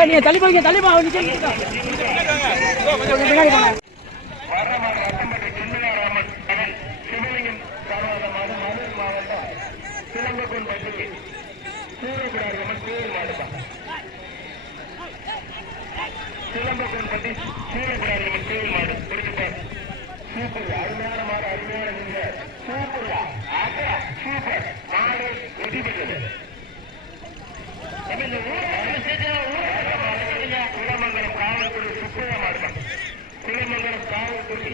நீங்க தள்ளி போங்க தள்ளி போங்க. பின்னாடி போன சிலம்பக்கோன்பட்டி சீரகுடாரியம்மன் கோயில் மாடு மாடு அருமையான நீங்க சூப்பர்யா ஆட்டா சூப்பர் மாடு வெடி பெற்றது இந்த ஊர் சீக்கிரம் ஊர் குலமங்கலம் காவல்துறை சுத்தமா மாடுதான் குலமங்கலம் காவல்துறை